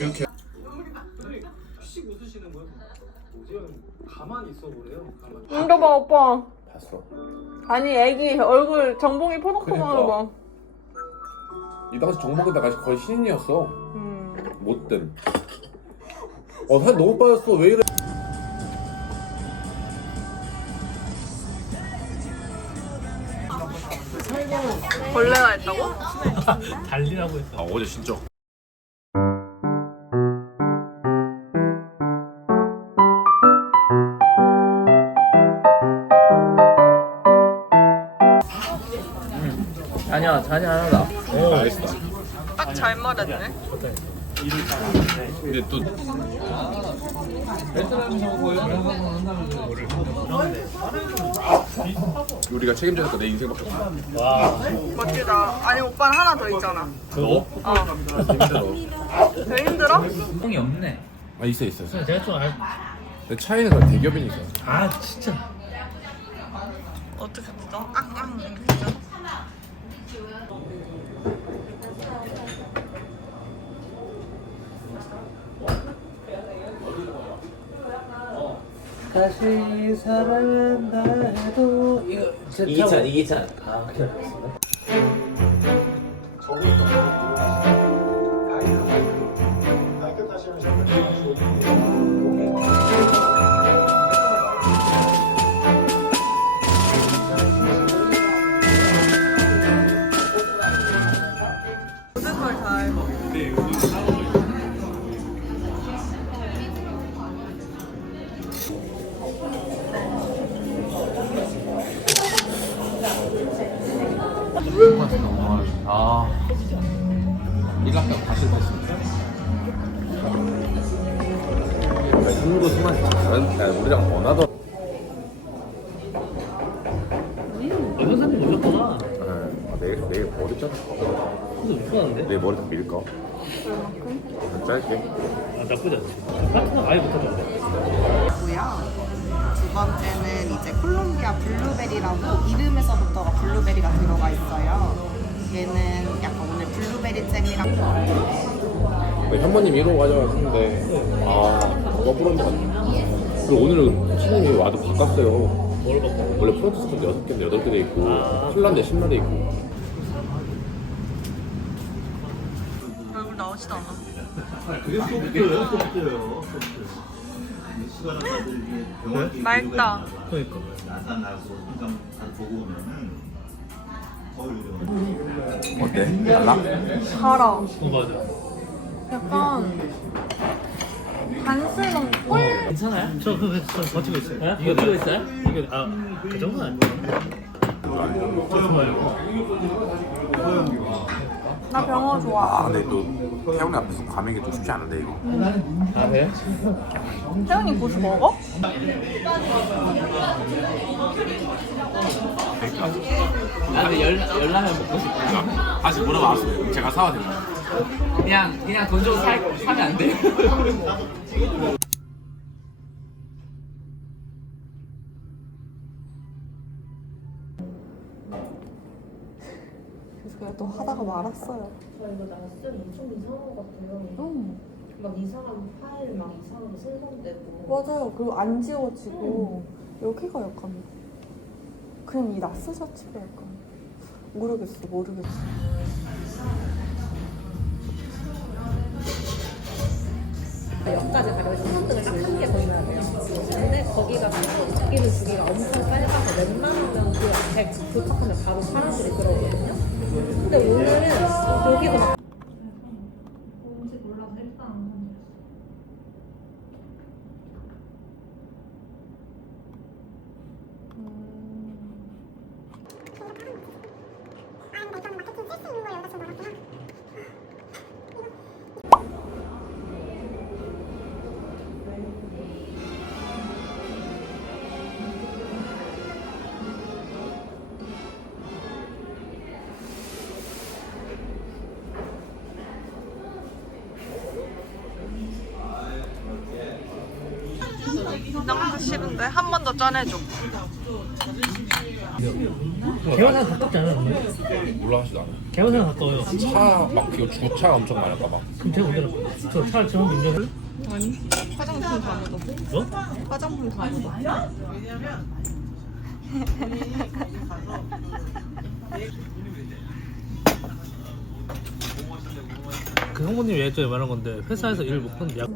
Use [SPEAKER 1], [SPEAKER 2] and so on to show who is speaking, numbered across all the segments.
[SPEAKER 1] 이렇게
[SPEAKER 2] 씩 웃으시는 거예요? 뭐지? 가만히 있어 보래요. 가만히.
[SPEAKER 3] 이거 봐 오빠
[SPEAKER 1] 봤어.
[SPEAKER 3] 아니 애기 얼굴 정봉이 포덕포덕하는 거 봐.
[SPEAKER 1] 이 당시 정복에다가 거의 신인이었어.
[SPEAKER 3] 음.
[SPEAKER 1] 못된. 어, 살 너무 빠졌어. 왜 이래?
[SPEAKER 3] 벌레가 있다고?
[SPEAKER 2] 달리라고 했어.
[SPEAKER 1] 아, 어제 진짜.
[SPEAKER 2] 아니야, 잔이 하나다. 오,
[SPEAKER 1] 맛있다.
[SPEAKER 3] 딱 잘 말했네
[SPEAKER 1] 근데 또 요리가 책임져니까 내 인생밖에 없어.
[SPEAKER 2] 와,
[SPEAKER 3] 멋지다 아니 오빠는 하나 더 있잖아
[SPEAKER 1] 너?
[SPEAKER 3] 어
[SPEAKER 1] 힘들어.
[SPEAKER 3] 더 힘들어?
[SPEAKER 2] 형이 없네.
[SPEAKER 1] 아 있어 있어. 있어.
[SPEAKER 2] 제가 좀 알.
[SPEAKER 1] 내 차이는 다 대기업이니까.
[SPEAKER 2] 아, 진짜.
[SPEAKER 3] 어떻게 뜯어? 앙앙 이렇게 뜯어?
[SPEAKER 2] 다시 사랑한다 해도 이거
[SPEAKER 4] 이기찬 이기찬.
[SPEAKER 2] 아, 그래.
[SPEAKER 3] 모든 걸다 알고
[SPEAKER 2] 아,
[SPEAKER 1] 1학년 다시 됐습니다. 한국어 생활 다른 야, 우리랑 원하던.
[SPEAKER 2] 현상님 오셨구나.
[SPEAKER 1] 아, 내일 내일 머리 자를까?
[SPEAKER 2] 근데 못하는데?
[SPEAKER 1] 내일 머리 좀 밀까? 짧게.
[SPEAKER 2] 아, 나쁘지 않지. 파트너 아예 못하던데.
[SPEAKER 5] 두 번째는 이제 콜롬비아 블루베리라고 이름에서부터가 블루베리가 들어가 있어요. 얘는 약간 오늘 블루베리 잼이랑
[SPEAKER 1] 네, 현모님 1호 가져왔는데 아 뭐가 부러운 것 같네 그리고 오늘은 코치님이 와도 바꿨어요
[SPEAKER 2] 뭘 바꿔?
[SPEAKER 1] 원래 프론트 스쿼트 6개인데 8개 돼 있고
[SPEAKER 2] 아.
[SPEAKER 1] 폴란드 10나 돼 있고
[SPEAKER 3] 얼굴 나오지도 않아
[SPEAKER 6] 그게 소프트예요, 소프트예요, 소프트.
[SPEAKER 3] 맑다.
[SPEAKER 2] 그러니까.
[SPEAKER 6] 현장 다 보고 오면은
[SPEAKER 1] 어때? 달라?
[SPEAKER 3] 달아
[SPEAKER 2] 어, 맞아.
[SPEAKER 3] 약간 간슬랑 꿀
[SPEAKER 2] 괜찮아요? 저 그거 저 버티고 있어요. 이거 버티고 있어요? 이거 아, 그 정도는 아니에요. 저 좋아요.
[SPEAKER 3] 나 병어 좋아
[SPEAKER 1] 아 근데 또 태훈이 앞에서 과메기 좀 쉽지 않은데 이거
[SPEAKER 2] 아, 그래요?
[SPEAKER 3] 태훈이 고수 먹어?
[SPEAKER 4] 아 근데 열, 열라면 먹고 싶어
[SPEAKER 1] 다시 물어봤어요 제가 사와 되나?
[SPEAKER 4] 그냥 그냥 돈 주고 사, 사면 안 돼
[SPEAKER 3] 말았어요.
[SPEAKER 7] 저 이거 나쓸 엄청 이상한 것 같아요.
[SPEAKER 3] 응
[SPEAKER 7] 막 이상한 파일 막 이상하게 생성되고.
[SPEAKER 3] 맞아요. 그리고 안 지워지고 여기가 약간 그냥 이 나스 자체가 약간 모르겠어 모르겠어.
[SPEAKER 7] 여기까지 가려면 신분증을 딱한 개 거기가 거기는 주기가 엄청 짧아서 웬만하면 그 앞에 도착하면 바로 사람들이 들어오거든요. 근데 오늘은 여기가 막
[SPEAKER 5] 싫은데 한번더 짠해줘.
[SPEAKER 2] 개화산 가깝지 않아요? 언니?
[SPEAKER 1] 몰라 않아.
[SPEAKER 2] 개화산 가까워요.
[SPEAKER 1] 차막 이거 주차 엄청 많을까 봐.
[SPEAKER 2] 그럼 제가 운전할 거예요. 저 차를 지금 운전할래?
[SPEAKER 5] 아니 화장품 다 묻었어.
[SPEAKER 2] 너?
[SPEAKER 5] 화장품 다 묻었어.
[SPEAKER 2] 그 형부님 예전에 말한 건데 회사에서 일 못하는 약
[SPEAKER 8] 그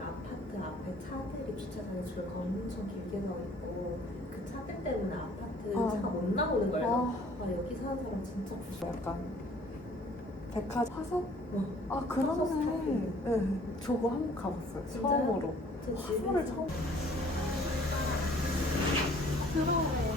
[SPEAKER 8] 아파트 앞에 차들이 주차장에 줄가 엄청 길게 서 있고 그 차들 때문에 아파트
[SPEAKER 9] 어.
[SPEAKER 8] 차가 못 나오는 거예요.
[SPEAKER 9] 어.
[SPEAKER 8] 아 여기 사는 사람 진짜 불쌍해.
[SPEAKER 9] 약간 백화점 화석?
[SPEAKER 8] 어.
[SPEAKER 9] 아 그러네. 네, 저거 한 번 가봤어요.
[SPEAKER 8] 진짜요?
[SPEAKER 9] 처음으로.
[SPEAKER 8] 제
[SPEAKER 9] 화석을 처음.
[SPEAKER 1] 처음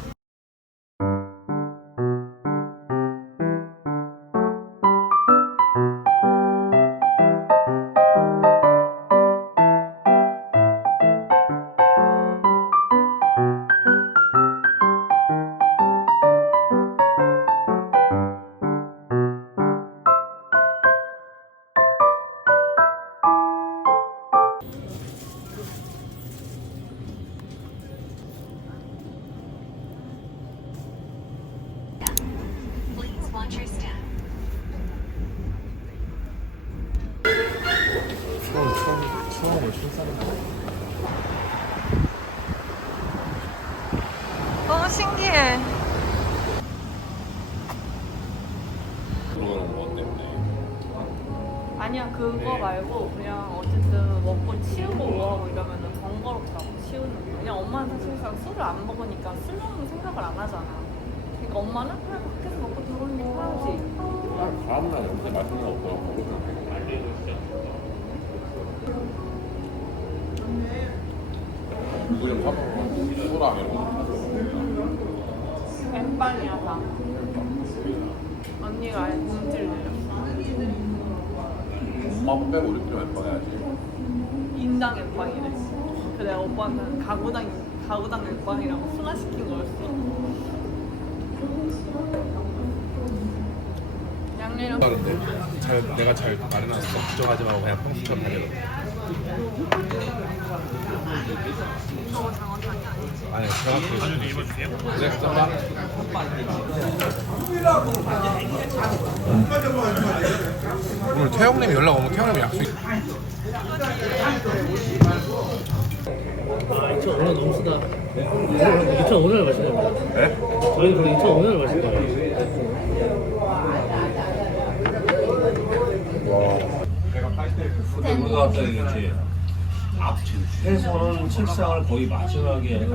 [SPEAKER 5] 너무 신기해.
[SPEAKER 1] 그런 거 때문에.
[SPEAKER 9] 아니야 그거 말고 그냥 어쨌든 먹고 치우고 뭐하고 이러면은 번거롭다고 치우는 거. 그냥 엄마는 사실상 술을 안 먹으니까 술 먹는 생각을 안 하잖아. 그러니까 엄마는 그냥 밖에서 먹고 들어오니까 하지.
[SPEAKER 1] 아, 다음날 여기서 맛있는 거 없더라고. 좀 사먹어. 소라 이런 거.
[SPEAKER 9] 엠빵이야 다. 언니가 아예 문지를 내렸어.
[SPEAKER 1] 엄마 빼고 우리끼리 몇 해야지.
[SPEAKER 9] 인당 엠빵이래. 그 내가 오빠는 가구당 가구당 엠빵이라고 순화시킨 거였어.
[SPEAKER 1] 잘 내가 잘 마련해서 걱정하지 말고 그냥 평소처럼 다녀도 아니 오늘 태영님이 연락 오면 태영님이 약속
[SPEAKER 2] 아 2005년 넘시다 2005년을 마시는 거예요
[SPEAKER 1] 네?
[SPEAKER 2] 저희 그럼 2005년을 마실 거예요
[SPEAKER 3] 누가 갑자기 이렇게 해서는 책상을 거의 마지막에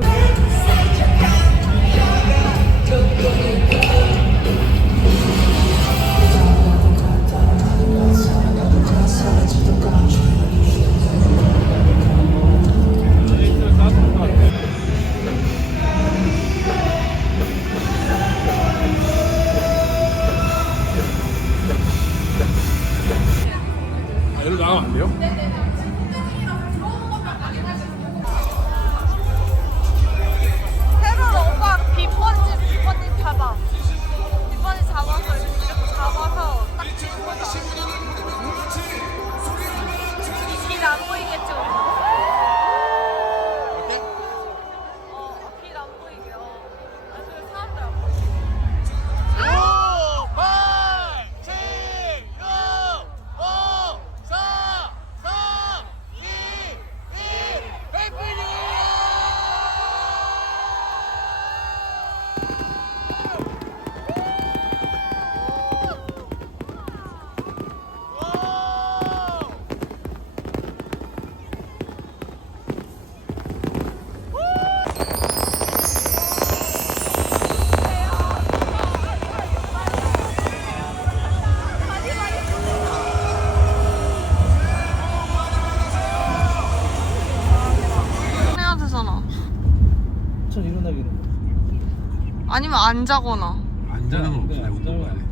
[SPEAKER 5] 아니면 안 자거나.
[SPEAKER 1] 안 자는 건 없지
[SPEAKER 2] 네,
[SPEAKER 1] 건돼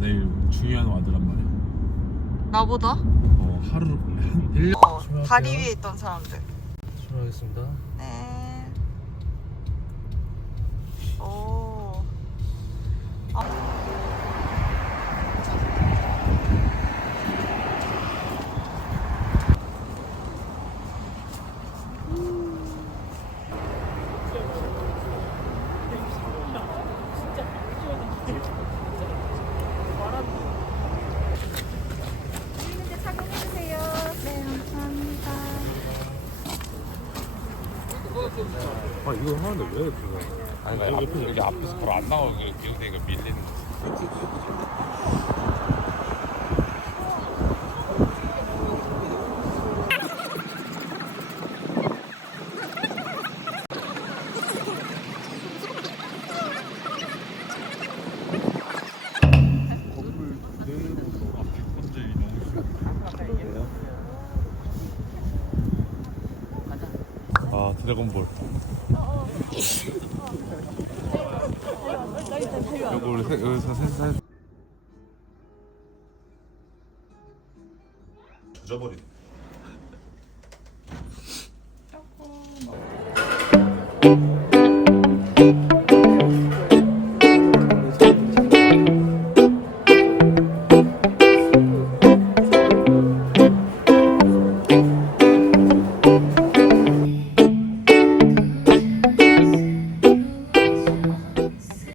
[SPEAKER 1] 내일 중요한 와드란 말이야
[SPEAKER 5] 나보다?
[SPEAKER 1] 어 하루 1년
[SPEAKER 5] 어, 다리 위에 있던 사람들.
[SPEAKER 2] 출발하겠습니다
[SPEAKER 5] 네. 오.
[SPEAKER 1] 아 이거 하는데 왜 그거? 아니 나 앞에 여기 앞에서 바로 안 여기 이거 밀리는 거. 아 드래곤볼.
[SPEAKER 10] 젖어버린